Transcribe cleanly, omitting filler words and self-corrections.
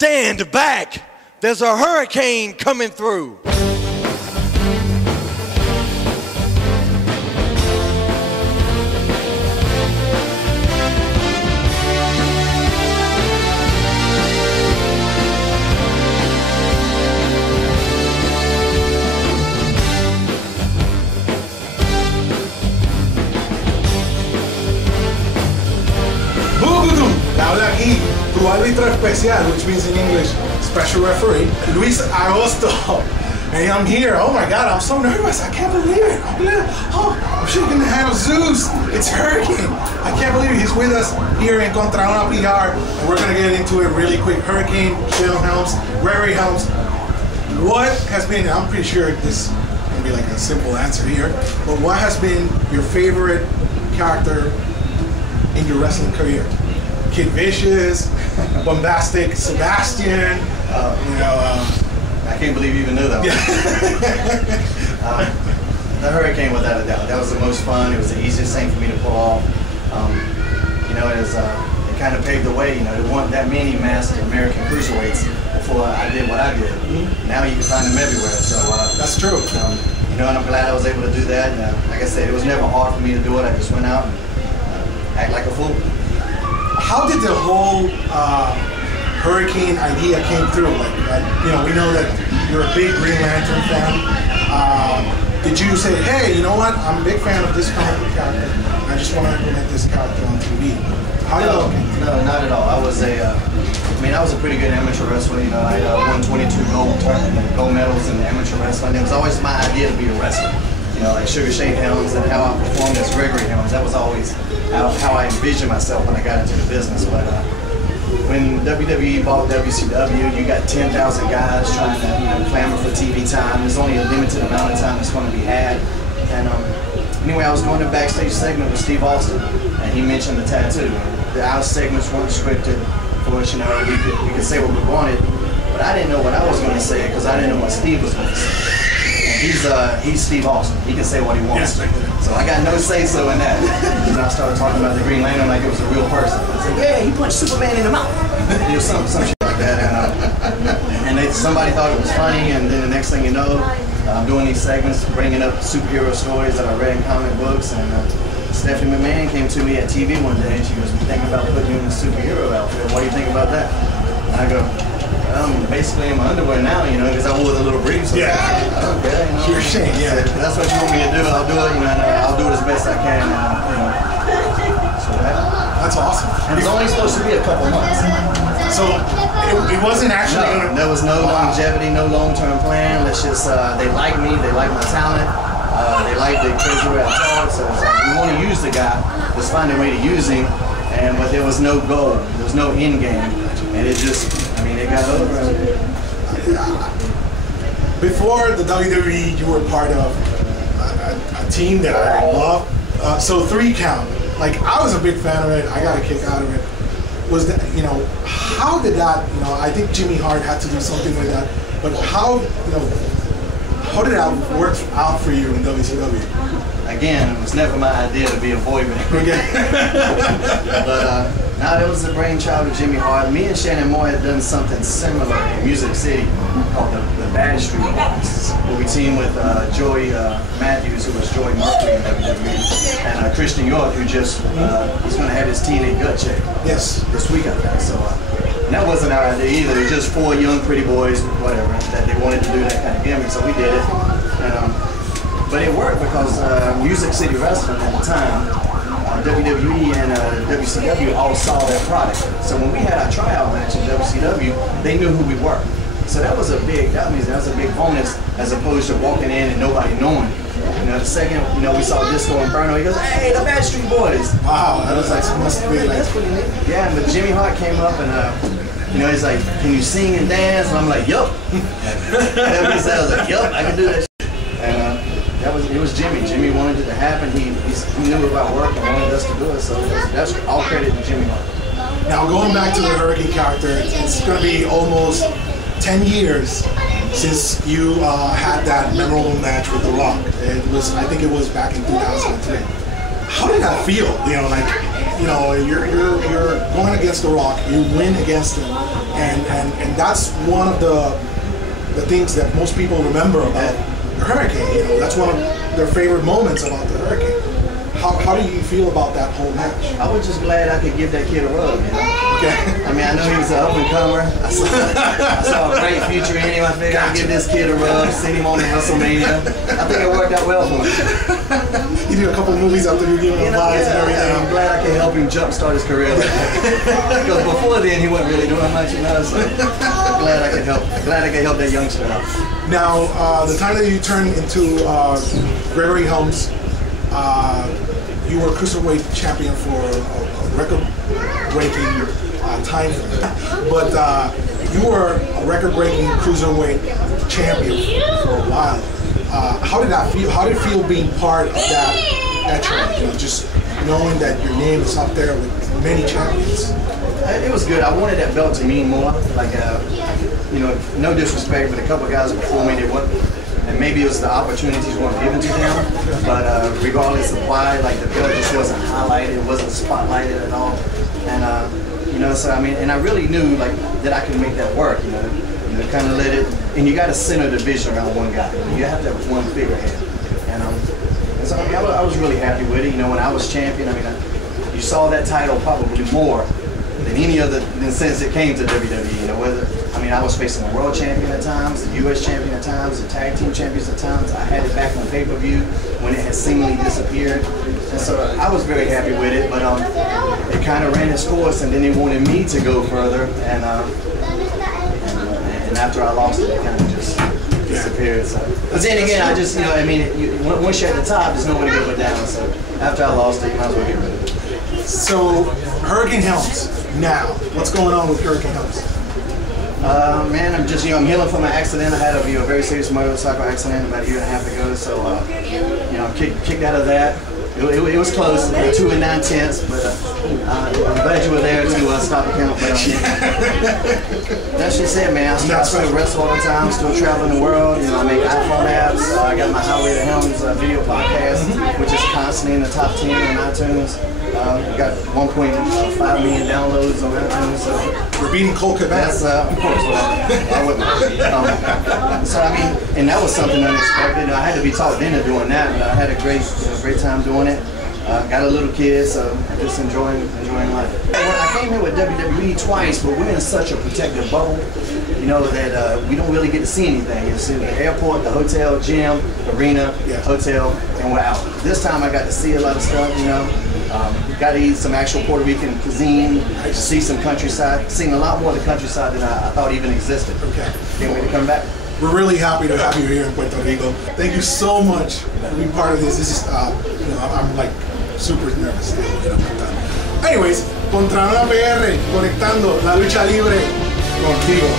Stand back. There's a hurricane coming through. Habla aquí, tu árbitro especial, which means in English, special referee, Luis Agosto. And I'm here. Oh my God, I'm so nervous. I can't believe it. I'm shaking the hand of Zeus. It's Hurricane. I can't believe it. He's with us here in ContralonaPR. And we're going to get into it really quick. Hurricane, Shane Helms, Gregory Helms. What has been, I'm pretty sure this can be like a simple answer here, but what has been your favorite character in your wrestling career? Kid Vicious, Bombastic Sebastian, I can't believe you even knew that one. The Hurricane, without a doubt. That was the most fun. It was the easiest thing for me to pull off. It kind of paved the way. There weren't that many masked American cruiserweights before I did what I did. Now you can find them everywhere. So that's true. And I'm glad I was able to do that. And, like I said, it was never hard for me to do it. I just went out and act like a fool. How did the whole Hurricane idea came through? We know that you're a big Green Lantern fan. Did you say, hey, you know what? I'm a big fan of this comic book character. I just want to implement this character on TV. How did it No, not at all. I was a pretty good amateur wrestler. I won 22 gold medals in amateur wrestling. It was always my idea to be a wrestler. Like Shane Helms, and how I performed as Gregory Helms. That was always how I envisioned myself when I got into the business. But when WWE bought WCW, you got 10,000 guys trying to clamor for TV time. There's only a limited amount of time that's going to be had. And anyway, I was doing a backstage segment with Steve Austin, and he mentioned the tattoo. Our segments weren't scripted for us. We could say what we wanted, but I didn't know what I was going to say because I didn't know what Steve was going to say. He's Steve Austin. He can say what he wants. So I got no say-so in that. And I started talking about the Green Lantern like it was a real person. I said, yeah, he punched Superman in the mouth. Some shit like that. And somebody thought it was funny, and then the next thing you know, I'm doing these segments, bringing up superhero stories that I read in comic books. And Stephanie McMahon came to me at TV one day, and she was thinking about putting you in a superhero outfit. What do you think about that? And I go, basically in my underwear now, because I wore the little briefs. So I don't care, You're Shane, yeah. If that's what you want me to do, I'll do it, and I'll do it as best I can. So that's awesome. And it's only supposed to be a couple months. So it wasn't actually. No, there was no longevity, no long-term plan. Let's just they like me, they like my talent, they like the crazy way I talk. So we want to use the guy. Let's find a way to use him. But there was no goal, there was no end game, and it got over. Before the WWE, you were part of a team that I love. So 3 Count. I was a big fan of it. I got a kick out of it. Was that how did that? I think Jimmy Hart had to do something with that. But how did that work out for you in WCW? Again, it was never my idea to be a boy band. But now it was the brainchild of Jimmy Hart. Me and Shannon Moore had done something similar in Music City called the Bad Street Boys, where we teamed with Joey Matthews, who was Joey Mercury in WWE, and Christian York, who just he's going to have his TNA gut check. Yes. This week, I think. So that wasn't our idea either. It was just 4 young pretty boys, whatever, that they wanted to do that kind of gimmick, so we did it. And but it worked because Music City Wrestling at the time, WWE and WCW all saw that product. So when we had our tryout match in WCW, they knew who we were. So that was a big bonus as opposed to walking in and nobody knowing. The second, we saw Disco Inferno, he goes, hey, the Bad Street Boys. Wow, that was must be that's pretty neat. Yeah, but Jimmy Hart came up and he's like, can you sing and dance? And I'm like, yup. And he said, I was like, yup, I can do that. And it was Jimmy. Jimmy wanted it to happen. He knew about work and wanted us to do it. So that's all credit to Jimmy Hart. Now going back to the Hurricane character, it's going to be almost 10 years since you had that memorable match with The Rock. I think it was back in 2003. How did that feel? You're going against The Rock, you win against him, and that's one of the things that most people remember about the Hurricane. You know, that's one of their favorite moments about the Hurricane. How do you feel about that whole match? I was just glad I could give that kid a rub, you know? Okay. I mean, I know he was an up-and-comer. I saw a great future in him. I figured I'd give this kid a rub, send him on to WrestleMania. I think it worked out well for him. You do a couple movies after you give him advice and everything. I'm glad I could help him jumpstart his career. Because before then, he wasn't really doing much, you know, so I'm glad I could help. Glad I could help that youngster out. Now, the time that you turned into Gregory Helms, you were Cruiserweight champion for a record-breaking time, but you were a record-breaking Cruiserweight champion for a while. How did that feel? How did it feel being part of that trend? You know, just knowing that your name is up there with many champions. It was good. I wanted that belt to mean more. Like, you know, no disrespect, but a couple of guys before me, they weren't. And maybe it was the opportunities weren't given to them, but regardless of why, like the belt just wasn't highlighted, it wasn't spotlighted at all. And you know, so I mean, and I really knew like that I could make that work. You know, kind of let it. And you got to center the vision around one guy. You have to have one figurehead. And so I mean, I was really happy with it. You know, when I was champion, I mean, you saw that title probably more than any other since it came to WWE. You know, whether I mean, I was facing the world champion at times, the U.S. champion at times, the tag team champions at times. I had it back on pay-per-view when it had seemingly disappeared, and so I was very happy with it. But it kind of ran its course, and then they wanted me to go further, and after I lost it, it kind of just disappeared. So, but then again, I just, you know, I mean, once you're at the top, there's nowhere to go but down. So after I lost it, you might as well get rid of it. So Hurricane Helms. Now, what's going on with Hurricane Helms? Man, I'm just, you know, I'm healing from an accident. I had a very serious motorcycle accident about a year and a half ago. So, you know, kicked out of that. It was close, 2 9/10, but I'm glad you were there to stop the count. But that's just it, man. I still wrestle all the time, still traveling the world. You know, I make iPhone apps. I got my Highway to Helms video podcast, which is constantly in the top 10 on iTunes. Got 1.5 million downloads on iTunes. So we're beating Colt Cabana. That's of course. So I mean, and that was something unexpected. I had to be taught into doing that, but I had a great time doing it. Got a little kid, so I'm just enjoying life. I came here with WWE twice, but we're in such a protected bubble, you know, that we don't really get to see anything. It's in the airport, the hotel, gym, arena, hotel, and we're out. This time I got to see a lot of stuff, you know. Got to eat some actual Puerto Rican cuisine, see some countryside, seen a lot more of the countryside than I thought even existed. Okay. Can't wait to come back. We're really happy to have you here in Puerto Rico. Thank you so much for being part of this. This is, you know, I'm like super nervous. You know, anyways, ContralonaPR, conectando la lucha libre contigo.